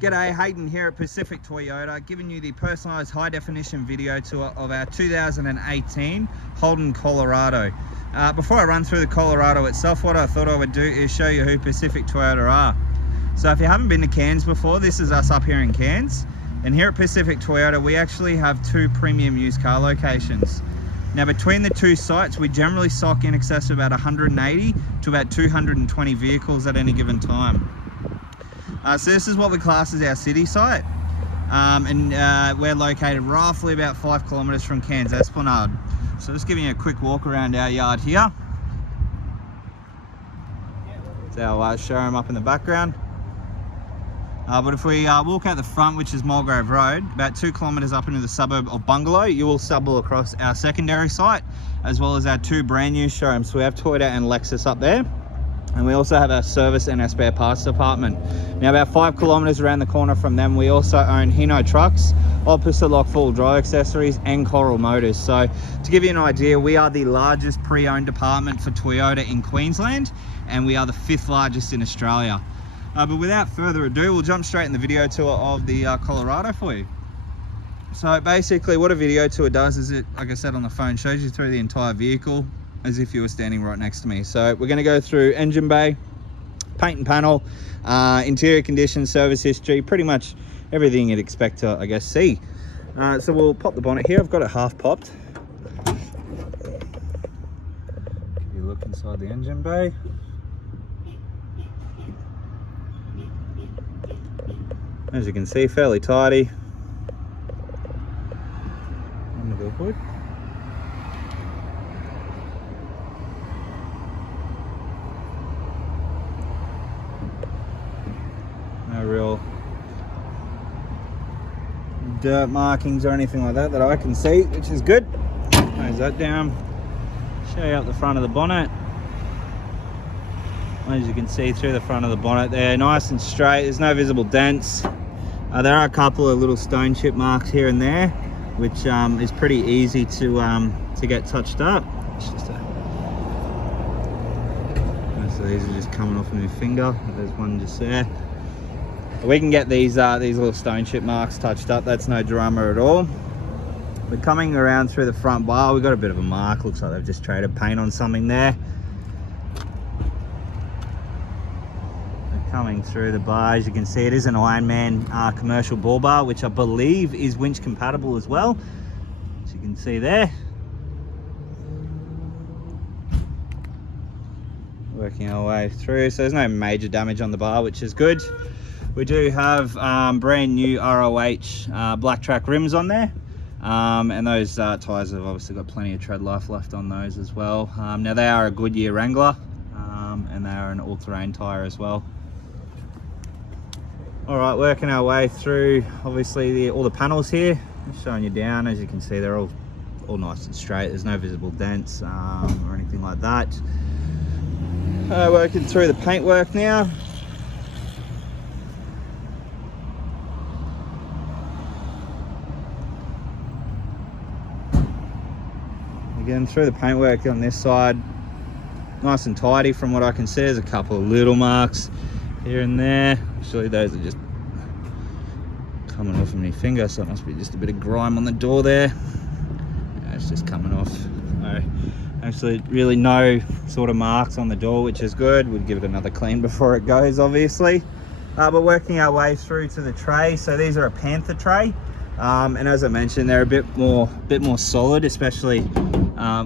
G'day, Hayden here at Pacific Toyota, giving you the personalised high-definition video tour of our 2018 Holden Colorado. Before I run through the Colorado itself, what I thought I would do is show you who Pacific Toyota are. So if you haven't been to Cairns before, this is us up here in Cairns. And here at Pacific Toyota, we actually have 2 premium used car locations. Now between the 2 sites, we generally stock in excess of about 180 to about 220 vehicles at any given time. So this is what we class as our city site, and we're located roughly about 5 kilometres from Cairns Esplanade. So just giving you a quick walk around our yard here. It's our showroom up in the background. But if we walk out the front, which is Mulgrave Road, about 2 kilometres up into the suburb of Bungalow, you will stumble across our secondary site, as well as our 2 brand new showrooms. So we have Toyota and Lexus up there. And we also have our service and our spare parts department. Now about 5 kilometres around the corner from them, we also own Hino Trucks, Opposite Lock Full Drive Accessories and Coral Motors. So to give you an idea, we are the largest pre-owned department for Toyota in Queensland, and we are the 5th largest in Australia. But without further ado, we'll jump straight in the video tour of the Colorado for you. So basically what a video tour does is it, like I said on the phone, shows you through the entire vehicle as if you were standing right next to me. So we're going to go through engine bay, paint and panel, interior condition, service history, pretty much everything you'd expect to, I guess, see. So we'll pop the bonnet here. I've got it half popped. Give you a look inside the engine bay. As you can see, fairly tidy. Under the hood. No real dirt markings or anything like that that I can see, which is good. Close that down. Show you up the front of the bonnet. As you can see through the front of the bonnet there, nice and straight. There's no visible dents. There are a couple of little stone chip marks here and there, which is pretty easy to get touched up. It's just most of these are just coming off my finger. There's one just there. We can get these little stone chip marks touched up. That's no drama at all. But coming around through the front bar, we've got a bit of a mark. Looks like they've just traded paint on something there. Coming through the bar, as you can see, it is an Ironman commercial bull bar, which I believe is winch compatible as well, as you can see there. Working our way through, so there's no major damage on the bar, which is good. We do have brand new ROH black track rims on there, and those tyres have obviously got plenty of tread life left on those as well. Now they are a Goodyear Wrangler, and they are an all-terrain tyre as well. All right, working our way through, obviously all the panels here, just showing you down. As you can see, they're all nice and straight. There's no visible dents or anything like that. Working through the paintwork now. Again, through the paintwork on this side, nice and tidy from what I can see. There's a couple of little marks here and there. Actually, those are just coming off of my finger, so it must be just a bit of grime on the door there. Yeah, it's just coming off. So, actually, really no sort of marks on the door, which is good. We'd give it another clean before it goes, obviously. But working our way through to the tray. So these are a Panther tray, and as I mentioned, they're a bit more solid, especially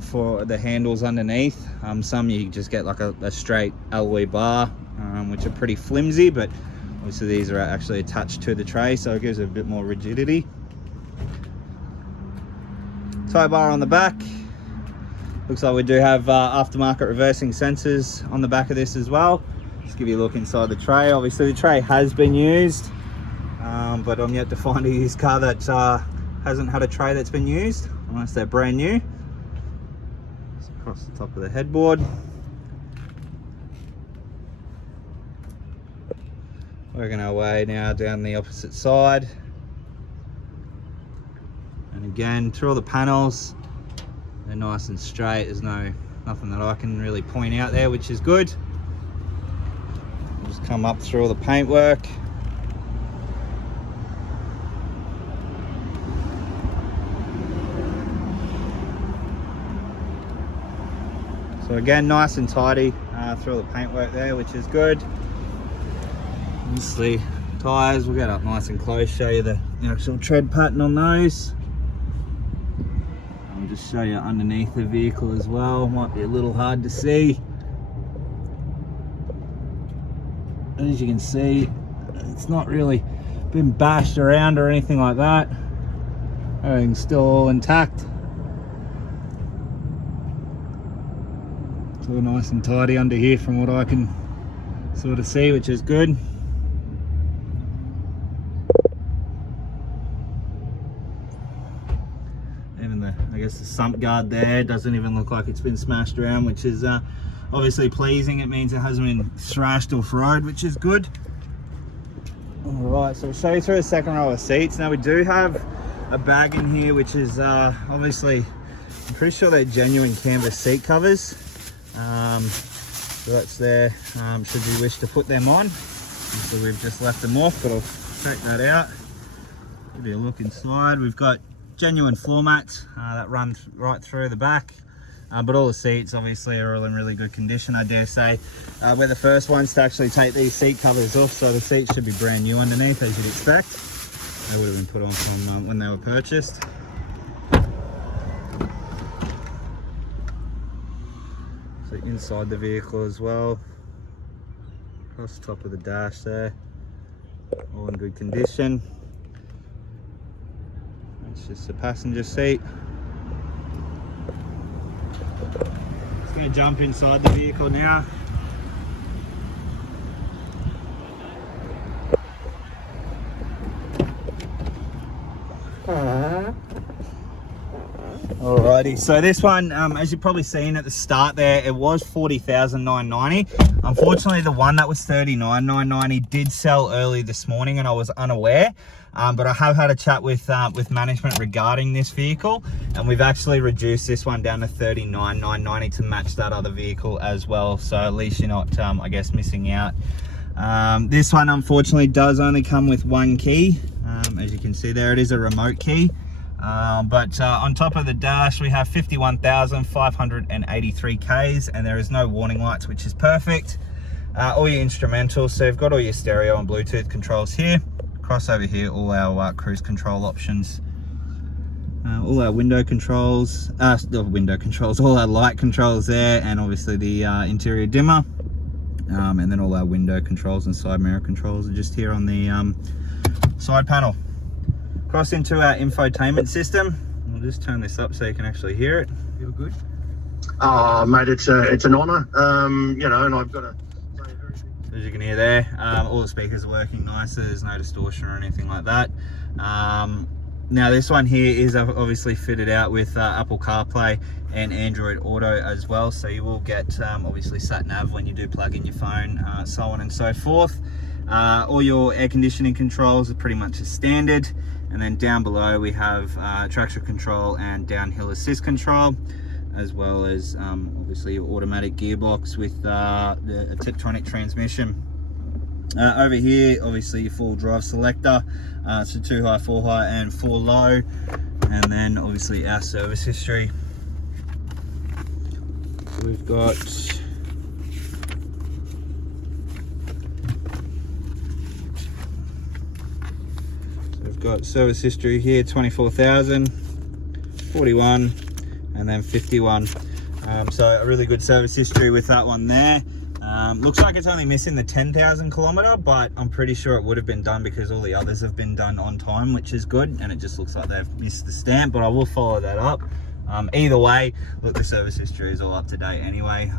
for the handles underneath. Some you just get like a straight alloy bar, which are pretty flimsy, but obviously these are actually attached to the tray, so it gives it a bit more rigidity. Tow bar on the back. Looks like we do have aftermarket reversing sensors on the back of this as well. Just give you a look inside the tray. Obviously the tray has been used, but I'm yet to find a used car that hasn't had a tray that's been used, unless they're brand new. Just across the top of the headboard. Working our way now down the opposite side. And again, through all the panels, they're nice and straight. There's nothing that I can really point out there, which is good. We'll just come up through all the paintwork. So again, nice and tidy through all the paintwork there, which is good. Obviously, tyres, we'll get up nice and close, show you the actual tread pattern on those. I'll just show you underneath the vehicle as well. Might be a little hard to see. As you can see, it's not really been bashed around or anything like that. Everything's still all intact. It's all nice and tidy under here from what I can sort of see, which is good. Even the, I guess the sump guard there doesn't even look like it's been smashed around, which is obviously pleasing. It means it hasn't been thrashed or fried, which is good. Alright, so we'll show you through the second row of seats. Now we do have a bag in here, which is obviously, I'm pretty sure they're genuine canvas seat covers. So that's there, should you wish to put them on. So we've just left them off, but I'll check that out. Give you a look inside. We've got genuine floor mats that run right through the back. But all the seats obviously are all in really good condition, I dare say. We're the first ones to actually take these seat covers off, so the seats should be brand new underneath, as you'd expect. They would have been put on from when they were purchased. So inside the vehicle as well, across the top of the dash there, all in good condition. It's just the passenger seat. Going to jump inside the vehicle now. Alrighty, so this one, as you've probably seen at the start there, it was $40,990. Unfortunately, the one that was $39,990 did sell early this morning, and I was unaware. But I have had a chat with management regarding this vehicle, and we've actually reduced this one down to $39,990 to match that other vehicle as well. So at least you're not, I guess, missing out. This one unfortunately does only come with one key. As you can see there, it is a remote key. But on top of the dash, we have 51,583 Ks, and there is no warning lights, which is perfect. All your instrumentals, so you've got all your stereo and Bluetooth controls here. Across over here, all our cruise control options, all our window controls, all our light controls there, and obviously the interior dimmer, and then all our window controls and side mirror controls are just here on the side panel. Cross into our infotainment system. We'll just turn this up so you can actually hear it. Feel good? Oh, mate, it's an honour, you know, and I've got to. As you can hear there, all the speakers are working nice. There's no distortion or anything like that. Now this one here is obviously fitted out with Apple CarPlay and Android Auto as well, so you will get obviously sat nav when you do plug in your phone, so on and so forth. All your air conditioning controls are pretty much as standard, and then down below we have traction control and downhill assist control, as well as obviously your automatic gearbox with a Tiptronic transmission. Over here, obviously your full drive selector, so 2 high, 4 high and 4 low, and then obviously our service history. So we've got service history here, 24,000, 41, and then 51. So a really good service history with that one there. Looks like it's only missing the 10,000 kilometer, but I'm pretty sure it would have been done because all the others have been done on time, which is good, and it just looks like they've missed the stamp, but I will follow that up. Either way, look, the service history is all up to date anyway.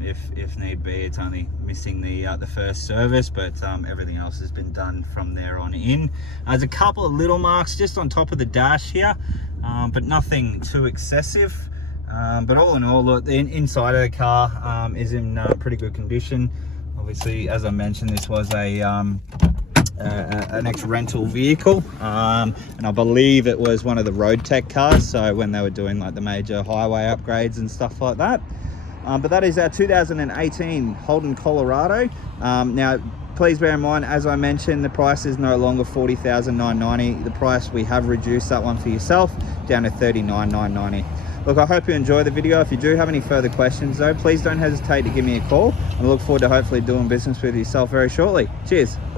If need be, it's only missing the first service, but everything else has been done from there on in. There's a couple of little marks just on top of the dash here, but nothing too excessive. But all in all, look, the inside of the car is in pretty good condition. Obviously, as I mentioned, this was an ex-rental vehicle, and I believe it was one of the road tech cars, so when they were doing like the major highway upgrades and stuff like that. But that is our 2018 Holden Colorado. Now please bear in mind, as I mentioned, the price is no longer $40,990. The price, we have reduced that one for yourself down to $39,990. Look, I hope you enjoy the video. If you do have any further questions though, please don't hesitate to give me a call. I look forward to hopefully doing business with yourself very shortly. Cheers.